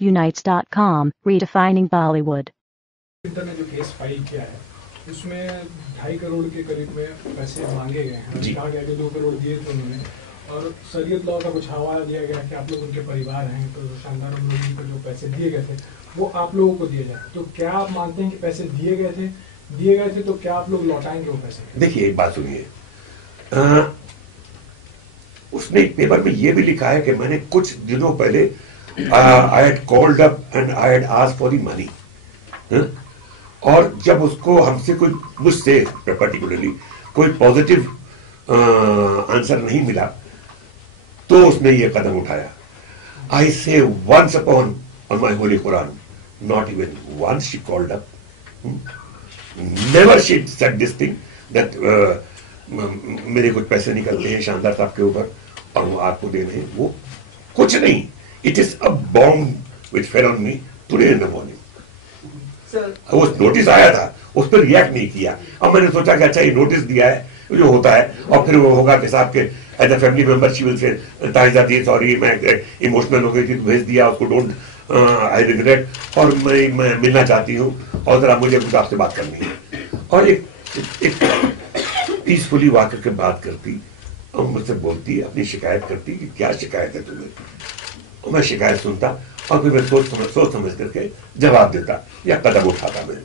Unites.com, redefining Bollywood. Inter ने जो case file किया है उसमें 2.5 करोड़ के करीब में पैसे मांगे गए हैं। कहा गया कि 2 करोड़ दिए थे उन्होंने, और शरीयत लॉ का कुछ हवाला दिया गया कि आप लोग उनके परिवार हैं, तो शानदार उन्होंने को जो पैसे दिए गए थे वो आप लोगों को दिए जाए। तो क्या आप मानते हैं कि पैसे दिए गए थे तो क्या आप लोग लौटाएंगे वो पैसे? देखिए, एक बात सुनिए, उसने पेपर में ये भी लिखा है कि मैंने कुछ दिनों पहले I had called up and I had asked for the money, और जब उसको हमसे कोई, मुझसे पर्टिकुलरली कोई पॉजिटिव आंसर नहीं मिला तो उसने ये कदम उठाया। I say once upon on my holy Quran, not even once she called up, never she said this thing that मेरे कुछ पैसे निकलते हैं शानदार साहब के ऊपर और वो आपको देने हैं, वो कुछ नहीं। It is a bomb which fell on me today in the morning. वो नोटिस आया था, उस पर रिएक्ट नहीं किया। अब मैंने सोचा कि अच्छा ये नोटिस दिया है जो होता है, और फिर वो होगा कि साहब के as a family member she will say ताहिजा दी सॉरी, मैं इमोशनल हो गई थी, भेज दिया उसको, डोंट आई रिग्रेट, और मैं मिलना चाहती हूँ और जरा मुझे कुछ आपसे बात करनी है। और एक पीसफुली वाकर के बात करती और मुझसे बोलती, अपनी शिकायत करती कि क्या शिकायत है तुम्हें, और मैं शिकायत सुनता और फिर मैं सोच समझ करके जवाब देता या कदम उठाता मैं।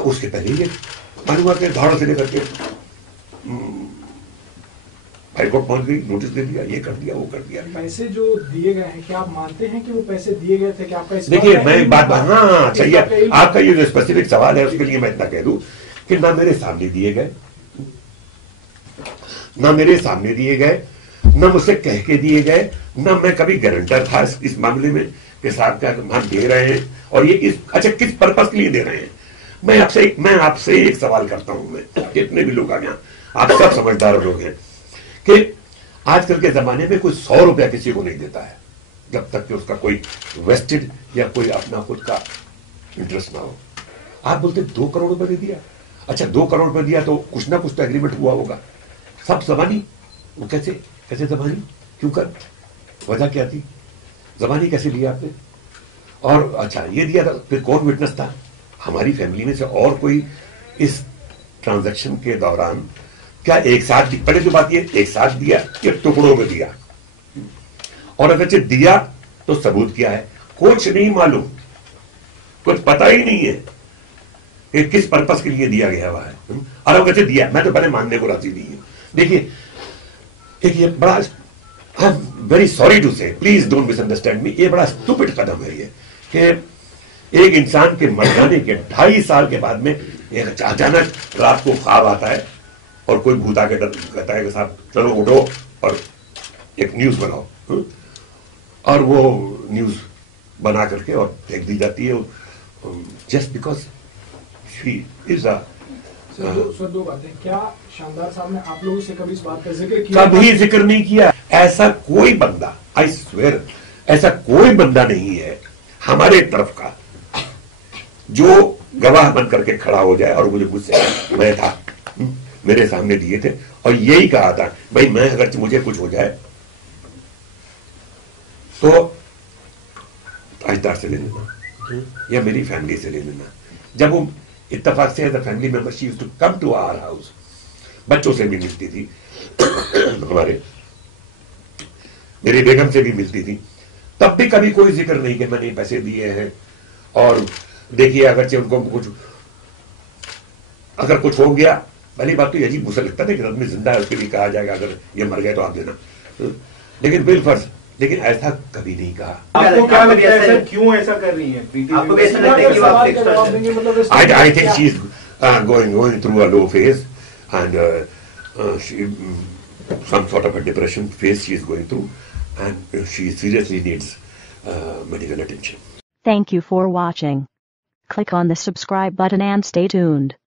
उसके पहले ये मालूम हुआ कि धाड़ से लेकर के हाईकोर्ट पहुंच गई, नोटिस दे दिया, ये कर दिया, वो कर दिया। पैसे जो दिए गए हैं, क्या आप मानते हैं कि वो पैसे दिए गए थे? क्या आपका देखिए, मैं एक बात, हाँ चाहिए, आपका ये जो स्पेसिफिक सवाल है उसके लिए मैं इतना कह दूं कि ना मेरे सामने दिए गए, ना मेरे सामने दिए गए, ना मुझसे कह के दिए गए, ना मैं कभी गारंटर था इस मामले में कि साहब क्या हम दे रहे हैं और ये अच्छा किस पर्पस के लिए दे रहे हैं। मैं आपसे एक सवाल करता हूं, मैं जितने भी लोग आ गए, आप सब समझदार लोग हैं, कि आजकल के जमाने में कोई 100 रुपया किसी को नहीं देता है जब तक कि उसका कोई वेस्टेड या कोई अपना खुद का इंटरेस्ट ना हो। आप बोलते 2 करोड़ रुपए दे दिया, अच्छा 2 करोड़ रुपए दिया तो कुछ ना कुछ तो एग्रीमेंट हुआ होगा। सब जबानी, वो कैसे जबानी, क्यों कर, वजह क्या थी, जबानी कैसे लिया आपने? और अच्छा ये दिया था, फिर कौन विटनेस था? हमारी फैमिली में से और कोई इस ट्रांजैक्शन के दौरान क्या एक साथ, पहले जो बात ये एक साथ दिया या टुकड़ों में दिया, और अगर दिया तो सबूत क्या है? कुछ नहीं मालूम, कुछ पता ही नहीं है कि किस पर्पस के लिए दिया गया हुआ है। और अगर दिया, मैं तो पहले मानने को राजी नहीं हूं। देखिए, एक ये बड़ा, I am very sorry to say, please don't misunderstand me, ये बड़ा स्टूपिड कदम है ये कि एक इंसान के मर जाने के 2.5 साल के बाद में एक अचानक रात को ख्वाब आता है और कोई भूत आके कहता है कि साहब चलो उठो और एक न्यूज बनाओ, और वो न्यूज बना करके और फेंक दी जाती है just because she is a. Sir, 2 बातें, क्या शानदार साहब ने आप लोगों से कभी इस बात का जिक्र किया? कभी जिक्र नहीं किया। ऐसा कोई बंदा, आई स्वेयर, ऐसा कोई बंदा नहीं है हमारे तरफ का जो गवाह बन करके खड़ा हो जाए और मुझसे मैं था, मेरे सामने दिए थे और यही कहा था भाई मैं अगर मुझे कुछ हो जाए तो ताजदार से ले लेना या मेरी फैमिली से ले लेना। जब वो इत्तेफाक से as a family member she used to come to our house, बच्चों से भी मिलती थी मेरी बेगम से भी मिलती थी, तब भी कभी कोई जिक्र नहीं कि मैंने पैसे दिए हैं। और देखिए, अगरचे उनको अगर कुछ हो गया, पहली बात तो यही मुझे लगता था कि आदमी जिंदा है उसके लिए कहा जाएगा अगर ये मर गए तो आप देना, लेकिन बिल फर्ज, लेकिन ऐसा कभी नहीं कहा। आपको क्या लगता है सर, क्यों ऐसा कर रही है? आपको ऐसा लगता है कि आप extortion? I think she is going through a low phase and she some sort of a depression phase she is going through, and she seriously needs medical attention. Thank you for watching. Click on the subscribe button and stay tuned.